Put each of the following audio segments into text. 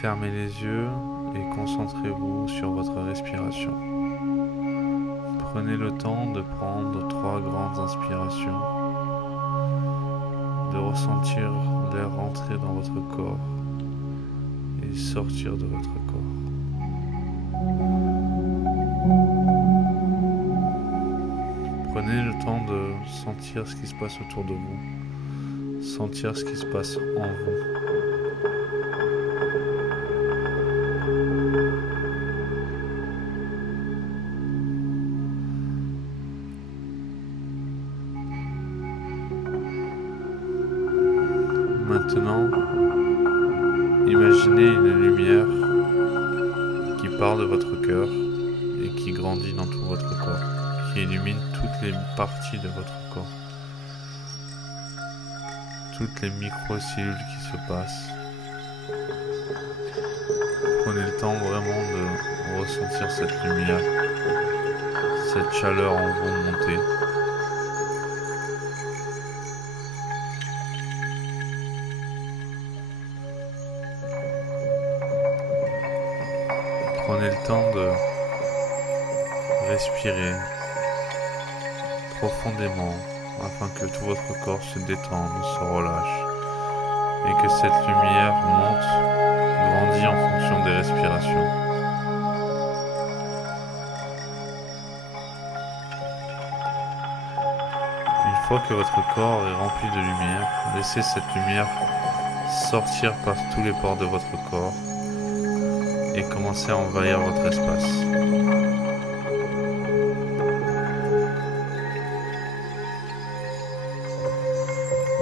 Fermez les yeux et concentrez-vous sur votre respiration. Prenez le temps de prendre 3 grandes inspirations, de ressentir l'air rentrer dans votre corps et sortir de votre corps. Prenez le temps de sentir ce qui se passe autour de vous, sentir ce qui se passe en vous. Maintenant, imaginez une lumière qui part de votre cœur et qui grandit dans tout votre corps, qui illumine toutes les parties de votre corps, toutes les micro-cellules qui se passent. Prenez le temps vraiment de ressentir cette lumière, cette chaleur en vous monter. Prenez le temps de respirer profondément afin que tout votre corps se détende, se relâche et que cette lumière monte, grandit en fonction des respirations. Une fois que votre corps est rempli de lumière, laissez cette lumière sortir par tous les pores de votre corps et commencez à envahir votre espace.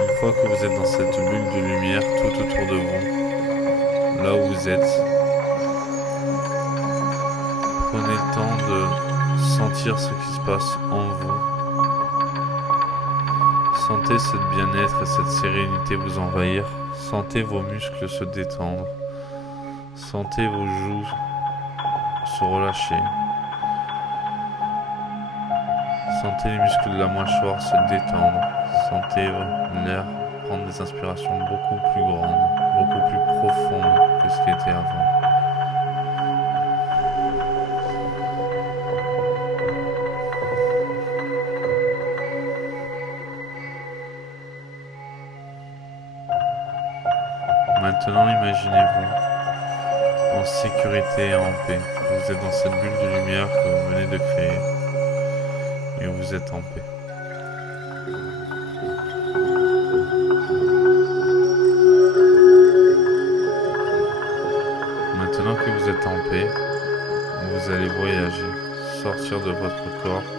Une fois que vous êtes dans cette bulle de lumière tout autour de vous, là où vous êtes, prenez le temps de sentir ce qui se passe en vous. Sentez ce bien-être et cette sérénité vous envahir. Sentez vos muscles se détendre. Sentez vos joues se relâcher. Sentez les muscles de la mâchoire se détendre. Sentez l'air prendre des inspirations beaucoup plus grandes, beaucoup plus profondes que ce qui était avant. Maintenant, imaginez-vous en sécurité et en paix. Vous êtes dans cette bulle de lumière que vous venez de créer et vous êtes en paix. Maintenant que vous êtes en paix, vous allez voyager, sortir de votre corps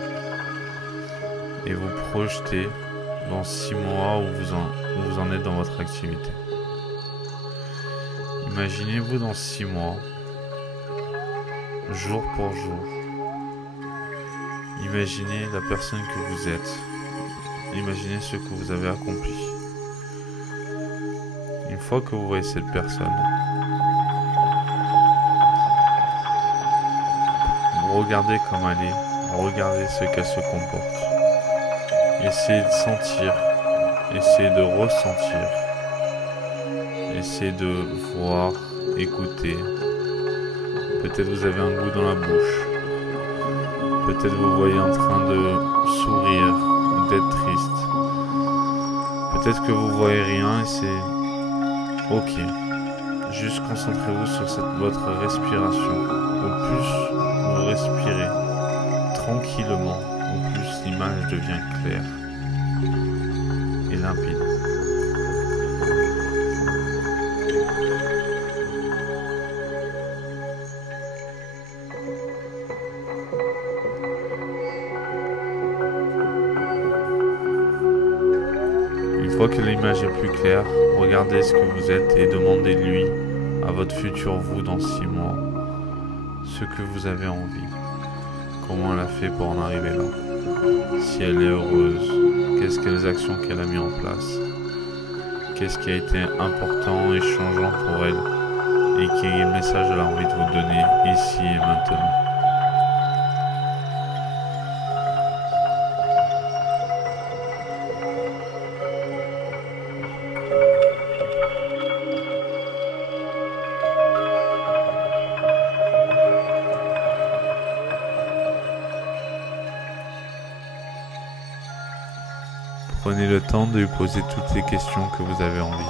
et vous projeter dans 6 mois où vous en êtes dans votre activité. Imaginez-vous dans 6 mois, jour pour jour. Imaginez la personne que vous êtes. Imaginez ce que vous avez accompli. Une fois que vous voyez cette personne, vous regardez comme elle est, regardez ce qu'elle se comporte. Essayez de sentir, essayez de ressentir. Essayez de voir, écouter. Peut-être vous avez un goût dans la bouche. Peut-être vous voyez en train de sourire, d'être triste. Peut-être que vous voyez rien et c'est ok. Juste concentrez-vous sur votre respiration. Au plus vous respirez tranquillement, au plus l'image devient claire et limpide. Une fois que l'image est plus claire, regardez ce que vous êtes et demandez-lui à votre futur vous dans 6 mois ce que vous avez envie, comment elle a fait pour en arriver là, si elle est heureuse, quelles actions qu'elle a mis en place, qu'est-ce qui a été important et changeant pour elle et quel message elle a envie de vous donner ici et maintenant. Prenez le temps de lui poser toutes les questions que vous avez envie.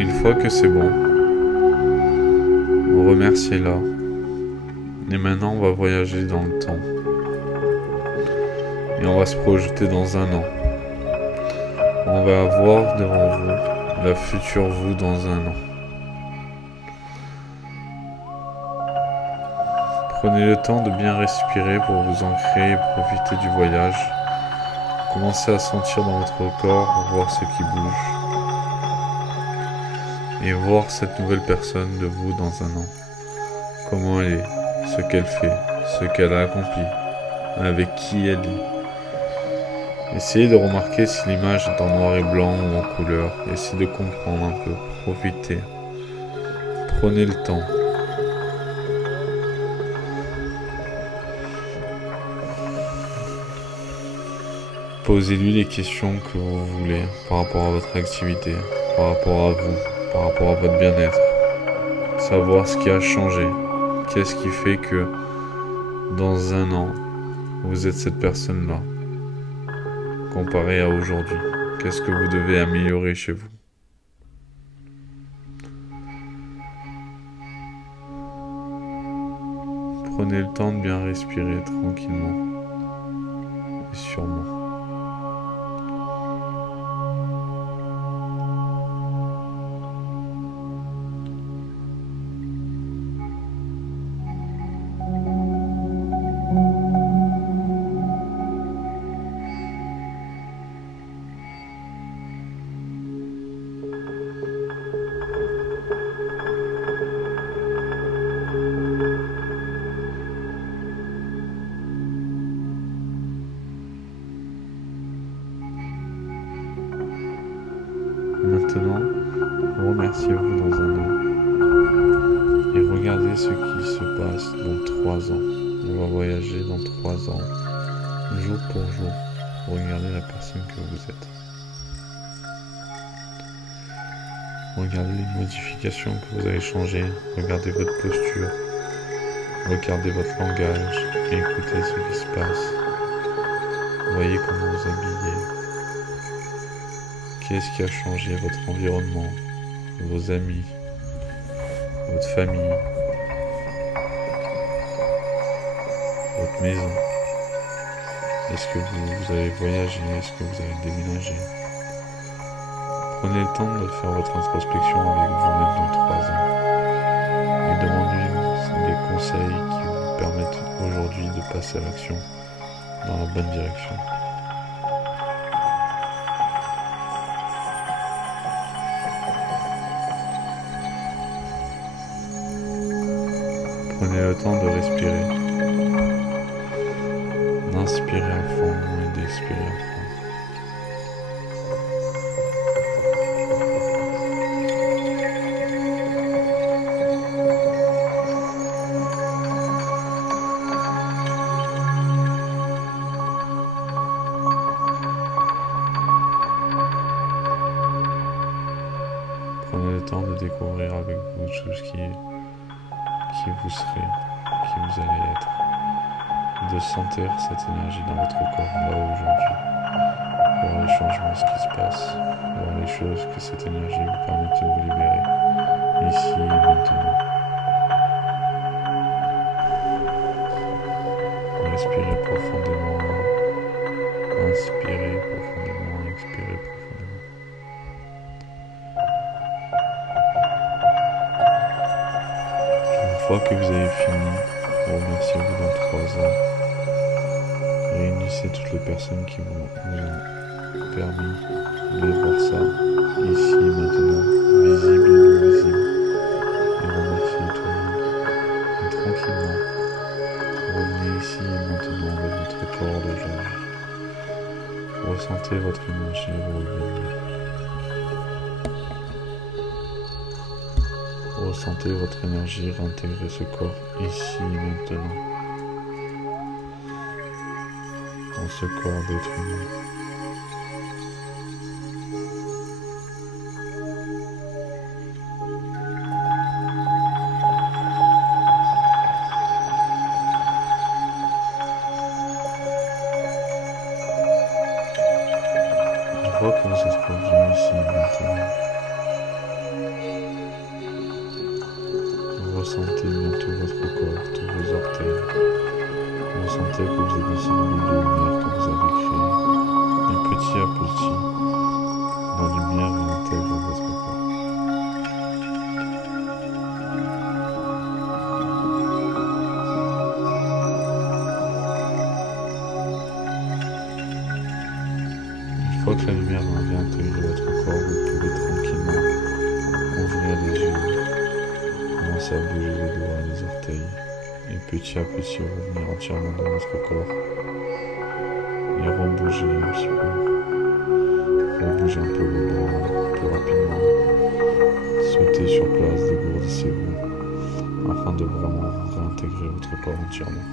Une fois que c'est bon, remerciez-la. Et maintenant, on va voyager dans le temps. Et on va se projeter dans un an. On va avoir devant vous la future vous dans un an. Prenez le temps de bien respirer pour vous ancrer et profiter du voyage. Commencez à sentir dans votre corps, voir ce qui bouge. Et voir cette nouvelle personne de vous dans un an. Comment elle est, ce qu'elle fait, ce qu'elle a accompli, avec qui elle est. Essayez de remarquer si l'image est en noir et blanc ou en couleur. Essayez de comprendre un peu, profitez. Prenez le temps. Posez-lui les questions que vous voulez par rapport à votre activité, par rapport à vous. Par rapport à votre bien-être, savoir ce qui a changé, qu'est-ce qui fait que dans un an, vous êtes cette personne-là, comparé à aujourd'hui, qu'est-ce que vous devez améliorer chez vous. Prenez le temps de bien respirer tranquillement et sûrement. Maintenant, remerciez-vous dans un an et regardez ce qui se passe dans 3 ans. On va voyager dans 3 ans, jour pour jour, pour regarder la personne que vous êtes. Regardez les modifications que vous avez changées, regardez votre posture, regardez votre langage et écoutez ce qui se passe. Voyez comment vous habillez. Qu'est-ce qui a changé votre environnement, vos amis, votre famille, votre maison? Est-ce que vous avez voyagé? Est-ce que vous avez déménagé? Prenez le temps de faire votre introspection avec vous-même dans 3 ans et demandez des conseils qui vous permettent aujourd'hui de passer à l'action dans la bonne direction. Prenez le temps de respirer, d'inspirer à fond et d'expirer à fond. Prenez le temps de découvrir avec vous tout ce qui vous serez, qui vous allez être, de sentir cette énergie dans votre corps là aujourd'hui, voir les changements, ce qui se passe, voir les choses que cette énergie vous permet de vous libérer, ici et maintenant. Respirez profondément, inspirez profondément, expirez profondément. Une fois que vous avez fini, remerciez-vous dans 3 ans. Réunissez toutes les personnes qui vous ont permis de voir ça, ici et maintenant, visible et non visible. Et remerciez tout le monde. Et tranquillement, revenez ici et maintenant avec votre corps d'aujourd'hui. Ressentez votre énergie revenir. Ressentez votre énergie réintégrer ce corps ici et maintenant. Dans ce corps d'être humain. Une fois que vous êtes revenu ici et maintenant, vous ressentez bientôt votre corps, tous vos orteils. Vous sentez que vous êtes ici dans le lieu de lumière que vous avez créé. Et petit à petit, la lumière réintègre votre corps. Une fois que la lumière a réintégré votre corps, vous pouvez tranquillement ouvrir les yeux, commencer à bouger les doigts, les orteils, et petit à petit revenir entièrement dans votre corps. Et rebouger un petit peu. Rebouger un peu vos bras plus rapidement. Sautez sur place, dégourdissez-vous, afin de vraiment réintégrer votre corps entièrement.